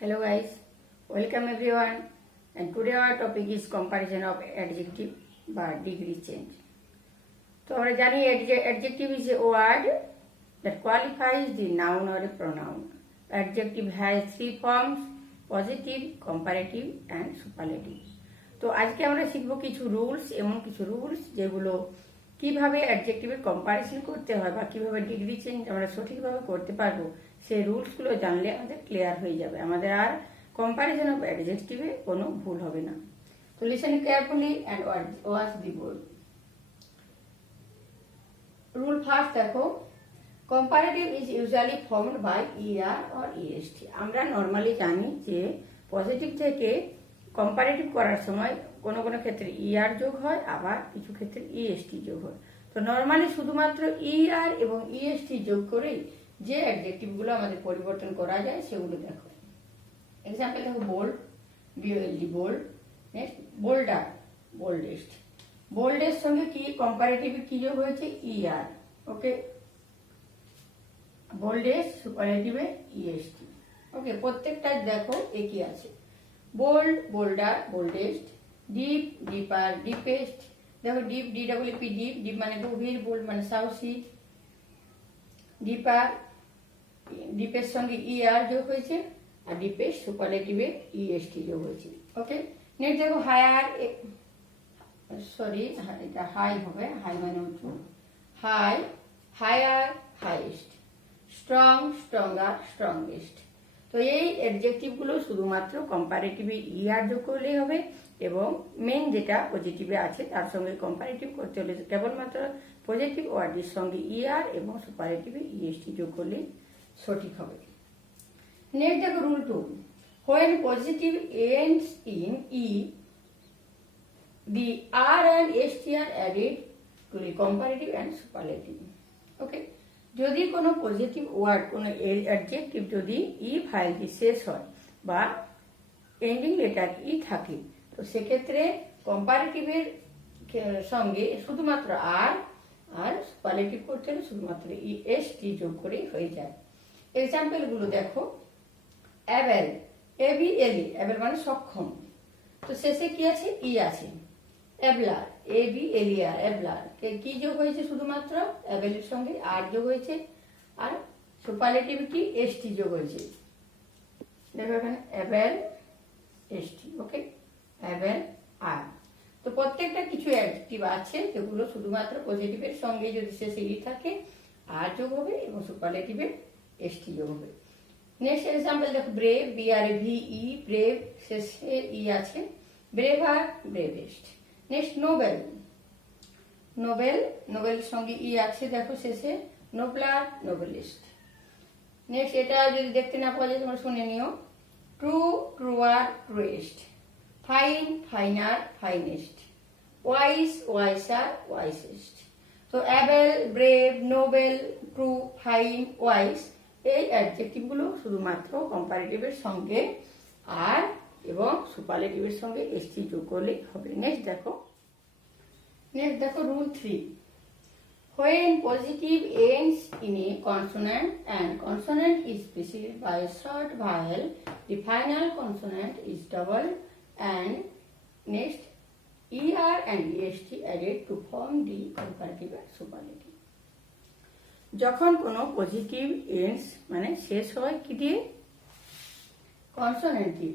Hello guys, welcome everyone, and today our topic is comparison of adjective বা degree change. তো আমরা জানি adjective is a word that qualifies the noun or a pronoun. Adjective has three forms: positive, comparative and superlative. তো আজকে আমরা শিখব কিছু rules, এমন কিছু রুলস যেগুলো কিভাবে অ্যাডজেক্টিভের কম্পারিজন করতে হয় বা কিভাবে ডিগ্রি চেঞ্জ আমরা সঠিকভাবে করতে পারবো, সেই রুলসগুলো জানলে আমাদের ক্লিয়ার হয়ে যাবে, আমাদের আর কম্পারিজন অফ অ্যাডজেক্টিভে কোনো ভুল হবে না। তো listen carefully and watch the board. Rule first দেখো, comparative is usually formed by ER or EST. আমরা নর্মালি জানি যে পজিটিভ থেকে কম্পারেটিভ করার সময় কোনো কোনো ক্ষেত্রে ইআর যোগ হয়, আবার কিছু ক্ষেত্রে ইএসটি যোগ হয়। তো নর্মালি শুধুমাত্র ইআর এবং ইএসটি যোগ করেই যে অ্যাডজেক্টিভগুলো আমাদের পরিবর্তন করা যায় সেগুলো দেখো। এক্সাম্পল দেখো, bold, BOLD, bold. Next bolder, boldest. বোল্ডের সঙ্গে কি কম্পারেটিভ কি যোগ হয়েছে? ইআর। ওকে, বোল্ডেস্ট সুপারলেটিভে ইএসটি। ওকে, প্রত্যেকটা দেখো একই আছে। Bold, bolder, boldest. Deep, deeper, deepest. দেখো ডিপ, ডিডব্লিউপি, ডিপ। ডিপ মানে গভীর, বোল্ড মানে সাহসী। ডিপার, ডিপের সঙ্গে ইআর যোগ হয়েছে, আর ডিপেস্ট সুপারলেটিভে ইএসটি যোগ হয়েছে। ওকে, নেক্সট দেখো হায়ার, সরি এটা হাই হবে, হাই মানে উঁচু। High, higher, highest. Strong, stronger, strongest. তো এই অ্যাডজেক্টিভগুলো শুধুমাত্র কম্পারেটিভে ইআর যোগ করলেই হবে, এবং মেন যেটা পজিটিভে আছে তার সঙ্গে কম্পারেটিভ করতে হলে কেবলমাত্র পজিটিভ ওয়ার্ডের সঙ্গে ইআর এবং সুপারলেটিভে ইএসটি যোগ করলেই সঠিক হবে। নেক্সট দেখো rule 2, when positive ends in e, the r and st are added to the comparative and superlative. ওকে, যদি কোনো পজিটিভ ওয়ার্ড, কোনো অ্যাডজেক্টিভ যদি ই ফাইল দিয়ে শেষ হয় বা এন্ডিং লেটার ই থাকে, তো সেক্ষেত্রে কম্পারেটিভের সঙ্গে শুধুমাত্র আর, আর সুপারলেটিভ করতে হলে শুধুমাত্র ই এস টি যোগ করেই হয়ে যায়। এক্সাম্পলগুলো দেখো, অ্যাবেল, এবিএলই, অ্যাবেল মানে সক্ষম, তো শেষে কি আছে? ই আছে। এবলার, এবিএলইআর, এবলার, কি যোগ হয়েছে? শুধুমাত্র অ্যাবেলের সঙ্গে আর যোগ হয়েছে, আর সুপারলেটিভ কি? এসটি যোগ হয়েছে। দেখো এখানে অ্যাবেল, এসটি। ওকে, অ্যাবেল, আর। তো প্রত্যেকটা কিছু অ্যাডজেক্টিভ আছে যেগুলো শুধুমাত্র পজিটিভের সঙ্গে যদি শেষে ই থাকে আর যোগ হবে, এবং সুপারলেটিভে এসটি যোগ হবে। নেক্সট এক্সাম্পল দেখো, ব্রেভ, বিআরএভিই, ব্রেভ, শেষে ই আছে। Braver, bravest. Next noble, noble, নোবেলের সঙ্গে ই আছে, দেখো শেষে। নোবলার, নোবেলিস্ট। নেক্সট এটা যদি দেখতে না পাওয়া যায় তোমরা শুনে নিও। True, truer, truest. Fine, finer, finest. Wise, wiser, wisest. তো able, brave, noble, true, fine, wise, এই অ্যাডজেক্টিভগুলো শুধুমাত্র কম্পারেটিভের সঙ্গে আর এবং সুপারলেটিভের সঙ্গে এসটি যোগ করলেই হবে। নেক্সট দেখো rule 3, when positive ends in a consonant and consonant is preceded by a short vowel, the final consonant is doubled and next er and est added to form the comparative and superlative. যখন কোনো positive ends মানে শেষ হয় কি দিয়ে? Consonant দিয়ে।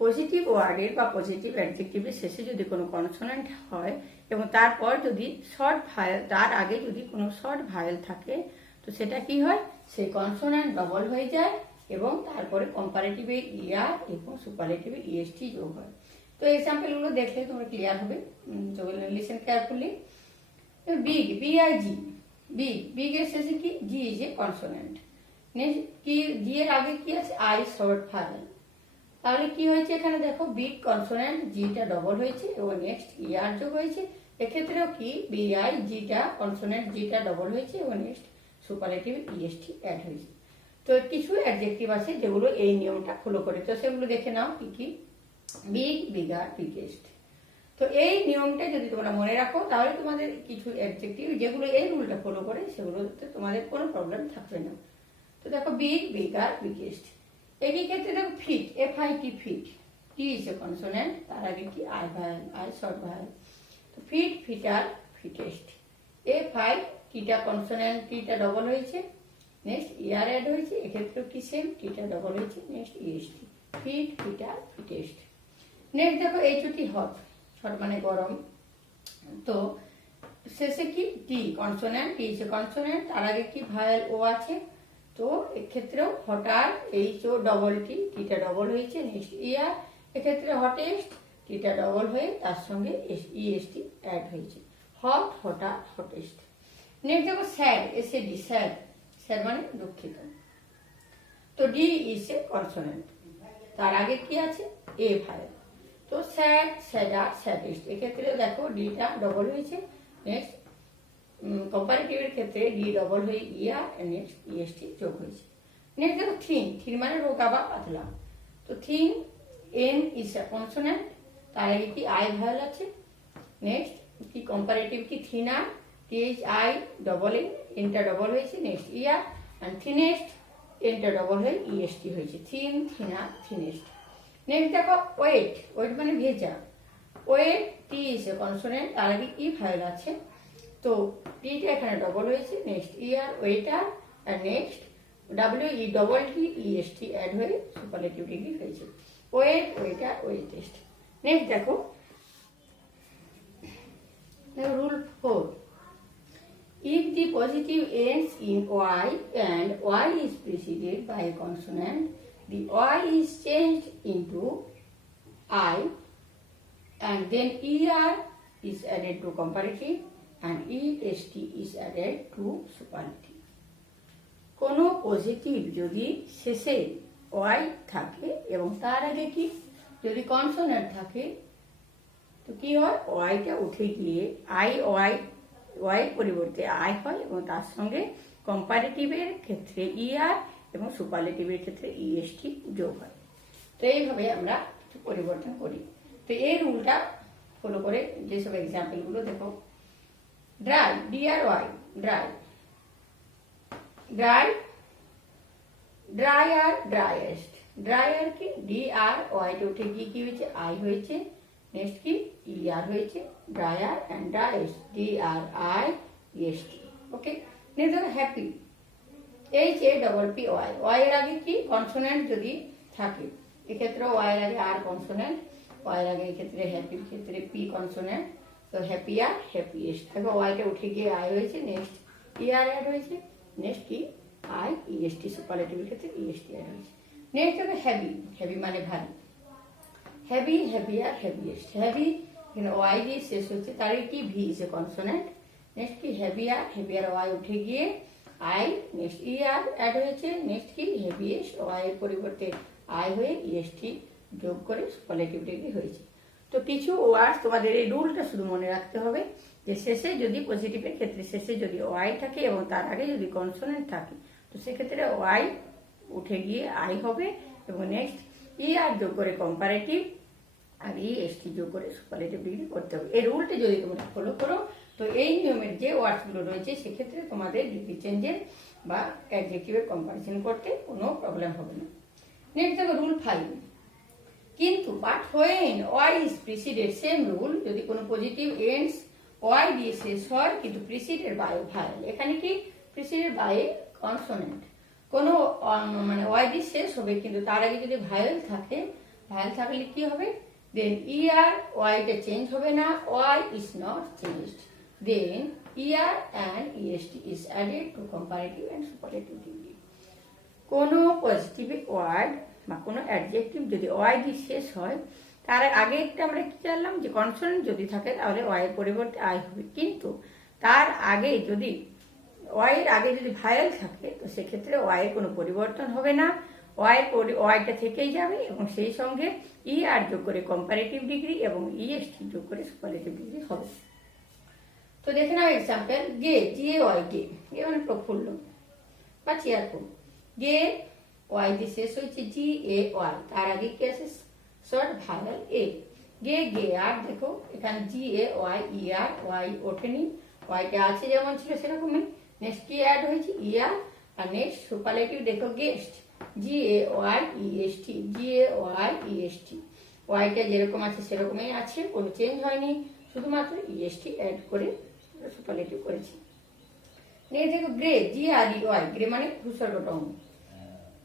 Positive ওয়ার্ডের বা পজিটিভ অ্যাডজেক্টিভের শেষে যদি কোনো কনসোনেন্ট হয় এবং তারপর যদি শর্ট ভায়েল, তার আগে যদি কোনো শর্ট ভায়েল থাকে, তো সেটা কি হয়? সেই কনসোনেন্ট ডবল হয়ে যায় এবং তারপরে কম্পারেটিভে ইআর এবং সুপারলেটিভে ইএসটি যোগ হয়। তো এক্সাম্পলগুলো দেখলে তোমরা ক্লিয়ার হবে। Listen carefully. Big, BIG, big, big এর শেষে কি? জি ইজ এ কনসোনেন্ট। নেক্সট কি? জি এর আগে কি আছে? I short vowel. তাহলে কি হয়েছে এখানে দেখো, বিগ কনসোনেন্ট, জিটা ডবল হয়েছে এবং নেক্সট ইআর যোগ হয়েছে। এক্ষেত্রেও কি? বিআই, জিটা কনসোনেন্ট, জিটা ডবল হয়েছে এবং নেক্সট সুপারলেটিভ ইএসটি অ্যাড হয়েছে। তো কিছু অ্যাডজেক্টিভ আছে যেগুলো এই নিয়মটা ফলো করে, তো সেগুলো দেখে নাও কি কি। Big, bigger, biggest. তো এই নিয়মটা যদি তোমরা মনে রাখো তাহলে তোমাদের কিছু অ্যাডজেক্টিভ যেগুলো এই রুলটা ফলো করে সেগুলোতে তোমাদের কোনো প্রবলেম থাকবে না। তো দেখো, বিগ, বিগার, বিগেস্ট, একই ক্ষেত্রে দেখো fit, FIT fit, T is a consonant, তার আগে কি I vowel, I short vowel. তো ফিট, ফিটার, ফিটেস্ট। FI টিটা কনসোনেন্ট, টিটা ডবল হয়েছে, নেক্সট ইয়ার অ্যাড হয়েছে, এক্ষেত্রেও কি সেম, টিটা ডবল হয়েছে, next EST। Fit, fitter, fittest. Next দেখো HOT হট, হট মানে গরম। তো শেষে কি T consonant, T is a consonant, তার আগে কি ভায়াল ও আছে। তো এক্ষেত্রেও হটার, HO ডবল টি, টিটা ডবল হয়েছে, নেক্সট ইয়ার, এক্ষেত্রে হটেস্ট, টিটা ডবল হয়ে তার সঙ্গে EST অ্যাড হয়েছে, হট, হটার, হটেস্ট। নেক্সট দেখো স্যাড, SAD স্যাড, স্যাড মানে দুঃখিত। তো ডি ইজ এ কনসোনেন্ট, তার আগে কি আছে এ ভায়াল। তো স্যাড, স্যাডার, স্যাডেস্ট, এক্ষেত্রে দেখো ডিটা ডবল হয়েছে, নেক্সট কম্পারেটিভের ক্ষেত্রে ডি ডবল হয়ে ইয়ার, নেক্সট EST যোগ হয়েছে। নেক্সট দেখো থিন, থিন মানে রোগা বা পাতলা। তো thin, N is a consonant, তার আগে কি আই ভায়াল আছে, নেক্সট কি কম্পারেটিভ কি থিনার, THI ডবল এন, এনটা ডবল হয়েছে, নেক্সট ইয়ার, অ্যান্ড থিনেস্ট, এনটা ডবল হয়ে EST হয়েছে, থিন, থিনার, থিনেস্ট। নেক্সট দেখো ওয়েট, ওয়েট মানে ভেজা। Wet, T is a consonant, তার আগে ই ভায়াল আছে, তো টিটা এখানে ডবল হয়েছে, নেক্সট ইয়ার, ওয়েটার, আর next WE double T, EST add হয়ে সুপারলেটিভ ডিগ্রি হয়েছে, ওয়েট, ওয়েটার, ওয়েটেস্ট। নেক্সট দেখো rule 4, if the positive ends in Y and Y is preceded by a consonant, the Y is changed into I, and then ER is added to comparative and EST is added to superlative. কোনো positive যদি শেষে Y থাকে এবং তার আগে কি যদি consonant থাকে, তো কি হয়, ওয়াইটা উঠে গিয়ে ওয়াই পরিবর্তে আই হয় এবং তার সঙ্গে কম্পারেটিভের ক্ষেত্রে ER এবং সুপারলেটিভের ক্ষেত্রে EST যোগ হয়। তো এইভাবে আমরা কিছু পরিবর্তন করি। তো এই রুলটা ফলো করে যেসব এক্সাম্পলগুলো দেখো, dry, DRY, dry, dry, drier, driest, drier কি DRY উঠে গিয়ে কি হয়েছে, আই হয়েছে, নেক্সট কি ER হয়েছে, drier and driest, DRIEST। Okay, next দেখো হ্যাপি, HAPPY, ওয়াই এর আগে কি কনসোনেন্ট যদি থাকে, এক্ষেত্রে ওয়াই এর আগে আর কনসোনেন্ট, ওয়াই এর আগে এক্ষেত্রে হ্যাপির ক্ষেত্রে পি কনসোনেন্ট, তো হ্যাপিয়ার, হ্যাপিয়েস্ট। দেখো ওয়াইটা উঠে গিয়ে আই হয়েছে, নেক্সট ER অ্যাড হয়েছে, নেক্সট কি IEST, সুপারলেটিভের ক্ষেত্রে EST অ্যাড হয়েছে। নেক্সট দেখো হ্যাভি, হ্যাভি মানে ভারী, হ্যাভি, হ্যাভিয়ার, হ্যাভিয়েস্ট। হ্যাভি এখানে ওয়াই দিয়ে শেষ হচ্ছে, তার কি V is a consonant, next কি হ্যাভিয়ার, হ্যাভিয়ার ওয়াই উঠে গিয়ে আই, নেক্সট ER অ্যাড হয়েছে, নেক্সট কি হ্যাভিয়েস্ট, ওয়াই এর পরিবর্তে আই হয়ে EST যোগ করে সুপারলেটিভ ডিগ্রি হয়েছে। তো কিছু ওয়ার্ড তোমাদের এই রুলটা শুধু মনে রাখতে হবে যে শেষে যদি পজিটিভের ক্ষেত্রে শেষে যদি ওয়াই থাকে এবং তার আগে যদি কনসোনেন্ট থাকে, তো সেক্ষেত্রে ওয়াই উঠে গিয়ে আই হবে এবং নেক্সট ER যোগ করে কম্পারেটিভ আর EST যোগ করে সুপারলেটিভ ডিগ্রি করতে হবে। এই রুলটা যদি তোমরা ফলো করো, তো এই নিয়মের যে ওয়ার্ডসগুলো রয়েছে সেক্ষেত্রে তোমাদের ডিগ্রি চেঞ্জের বা অ্যাডজেক্টিভের কম্পারিজন করতে কোনো প্রবলেম হবে না। নেক্সট দেখো রুল 5, কিন্তু but when y is preceded, same rule, যদি কোনো পজিটিভ এন্ডস ওয়াই দিয়ে শেষ হয় কিন্তু প্রিসিডেড বাই ভায়াল, এখানে কি প্রিসিডেড বাই কনসোনেন্ট, কোনো মানে ওয়াই দিয়ে শেষ হবে কিন্তু তার আগে যদি ভায়াল থাকে, ভায়াল থাকলে কি হবে, দেন ER ওয়াইটা চেঞ্জ হবে না, y is not changed, then ER and EST is added to comparative and superlative degree. কোনো পজিটিভ ওয়ার্ড বা কোনো অ্যাডজেক্টিভ যদি ওয়াই দিয়ে শেষ হয়, তার আগে একটা আমরা কি জানলাম যে কনসোনেন্ট যদি থাকে তাহলে ওয়াই এর পরিবর্তে আই হবে, কিন্তু তার আগে যদি ওয়াই এর আগে যদি ভায়াল থাকে তো সেক্ষেত্রে ওয়াই এর কোনো পরিবর্তন হবে না, ওয়াইটা থেকেই যাবে এবং সেই সঙ্গে ER যোগ করে কম্পারেটিভ ডিগ্রি এবং EST যোগ করে সুপারলেটিভ ডিগ্রি হবে। তো দেখে নাও এক্সাম্পল, গে, GAY, গে, গে মানে প্রফুল্ল বা চেয়ারফুল, গে ওয়াই দিয়ে শেষ হয়েছে GAY, তার আগে কি আছে শর্ট ভায়াল এ, গে, গে আর, দেখো এখানে GAY, ER, ওয়াই ওঠেনি, ওয়াইটা আছে যেমন ছিল সেরকমই, নেক্সট কি অ্যাড হয়েছে ER, আর নেক্সট সুপারলেটিভ দেখো গেস্ট, GAYEST, GAYEST। ওয়াইটা যেরকম আছে সেরকমই আছে, কোনো চেঞ্জ হয়নি, শুধুমাত্র EST অ্যাড করে সুপারলেটিভ করেছি। নিয়ে দেখো গ্রে, GREY, গ্রে মানে ধূসর রং,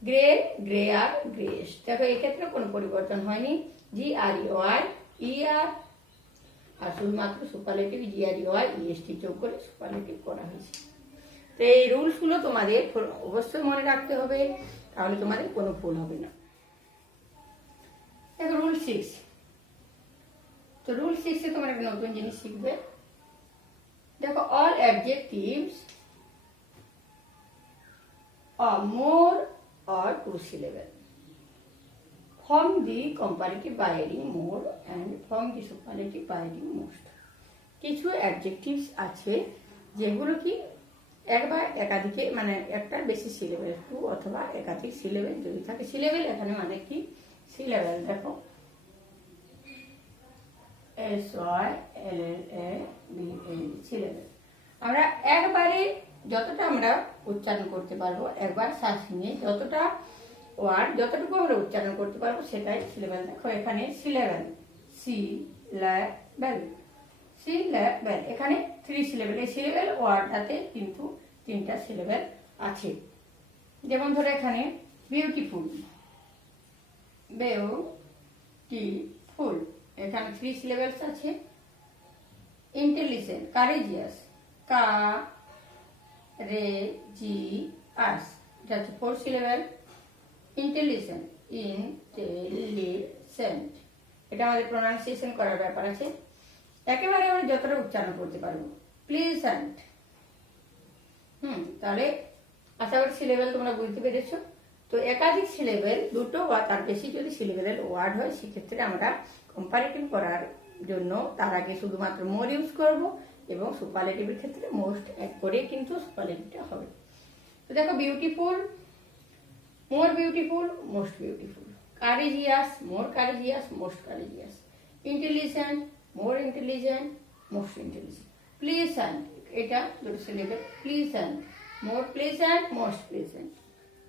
গ্রে, গ্রেয়ার, গ্রেস। দেখো এক্ষেত্রে কোনো পরিবর্তন হয়নি, GREY, ER, আর শুধুমাত্র সুপারলেটিভ GREY যোগ করে সুপারলেটিভ করা হয়েছে। তো এই রুলসগুলো তোমাদের অবশ্যই মনে রাখতে হবে, তাহলে তোমাদের কোনো ভুল হবে না। দেখো রুল 6। তো রুল 6-এ তোমরা একটা নতুন জিনিস শিখবে। দেখো all adjectives or more or two syllable form the comparative by adding more and form the superlative by adding most। কিছু অ্যাডজেক্টিভস আছে যেগুলো কি একবার একাধিকে মানে একটার বেশি সিলেবেল, টু অথবা একাধিক সিলেবেল যদি থাকে, সিলেবেল এখানে মানে কি সিলেবেল, দেখো SYLLABL সিলেবেল। আমরা একবারে যতটা আমরা উচ্চারণ করতে পারবো, একবার শ্বাস নিয়ে যতটা ওয়ার্ড যতটুকু আমরা উচ্চারণ করতে পারবো সেটাই সিলেবেল। দেখো এখানে সিলেবেল, সিলেবেল, সিলেবেল, এখানে 3 সিলেবেল। এই সিলেবেল ওয়ার্ডটাতে কিন্তু 3টা সিলেবেল আছে। যেমন ধরো এখানে বিউটিফুল, বিউটিফুল, এখানে 3 সিলেবেলস আছে। ইন্টেলিজেন্ট, কারেজিয়াস, কারেজিয়াস, এটা হচ্ছে 4 সিলেবেল। ইন্টেলিজেন্ট, ইন্টেলিজেন্ট, এটা আমাদের প্রোনাউন্সিয়েশন করার ব্যাপার আছে। একেবারে আমরা যতটা উচ্চারণ করতে পারবো। প্লিজেন্ট, তাহলে আশা করি সিলেবেল তোমরা বুঝতে পেরেছো। তো একাধিক সিলেবেল, দুটো বা তার বেশি যদি সিলেবেলের ওয়ার্ড হয়, সেক্ষেত্রে আমরা কম্পারেটিভ করার জন্য তার আগে শুধুমাত্র মোর ইউজ করব এবং সুপারলেটিভের ক্ষেত্রে মোস্ট অ্যাড করে কিন্তু সুপারলেটিভটা হবে। তো দেখো beautiful, more beautiful, most beautiful. Courageous, more courageous, most courageous. Intelligent, more intelligent, most intelligent. Pleasant, এটা দুটো syllable, pleasant, more pleasant, most pleasant.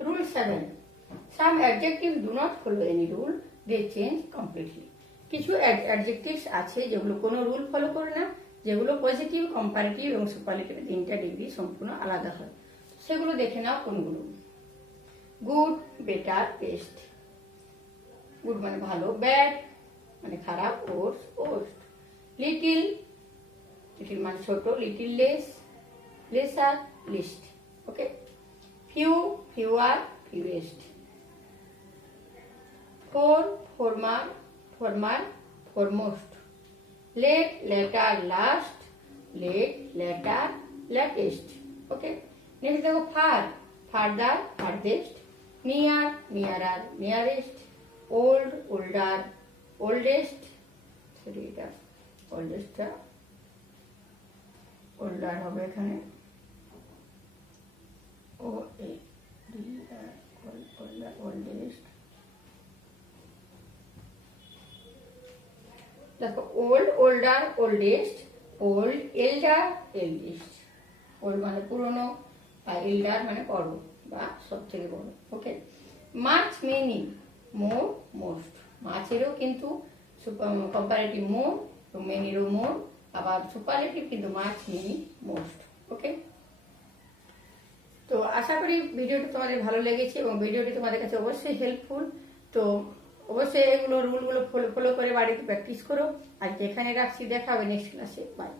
Rule 7. Some adjectives do not follow any rule, they change completely. কিছু adjectives আছে যেগুলো কোনো rule follow করে না, যেগুলো positive, comparative এবং সুপারলেটিভ 3টা ডিগ্রি সম্পূর্ণ আলাদা হয়। সেগুলো দেখে নাও কোনগুলো। Good, better, best. গুড মানে ভালো, ব্যাড মানে খারাপ, ওর্স, ওর্স্ট। লিটিল, লিটিল মানে ছোট, little less, laser, list. Okay. few, fewer, fewest. For, former, former, foremost. Late, later, last, late, later, latest. Okay. Next দেখো far, farther, farthest. Near, nearer, nearest. Old, older, oldest. Sorry, এটা oldest, older হবে এখানে। oldest, দেখো old, older, oldest, old, এল্ডার, eldest. Old মানে পুরনো, আর এল্ডার মানে বড় বা সব থেকে বড়। ওকে। মাচ, মেনি, মোর, মোস্ট। মাছেরও কিন্তু কম্পারেটিভ মোর, মেনিরও মোর, আবার সুপারলেটিভ কিন্তু মাছ, মেনি, মোস্ট। ওকে। তো আশা করি ভিডিওটি তোমাদের ভালো লেগেছে এবং ভিডিওটি তোমাদের কাছে অবশ্যই হেল্পফুল। তো অবশ্যই এগুলো রুলগুলো ফলো করে বাড়িতে প্র্যাকটিস করো। আজকে এখানে রাখছি, দেখা হবে নেক্সট ক্লাসে। বাই।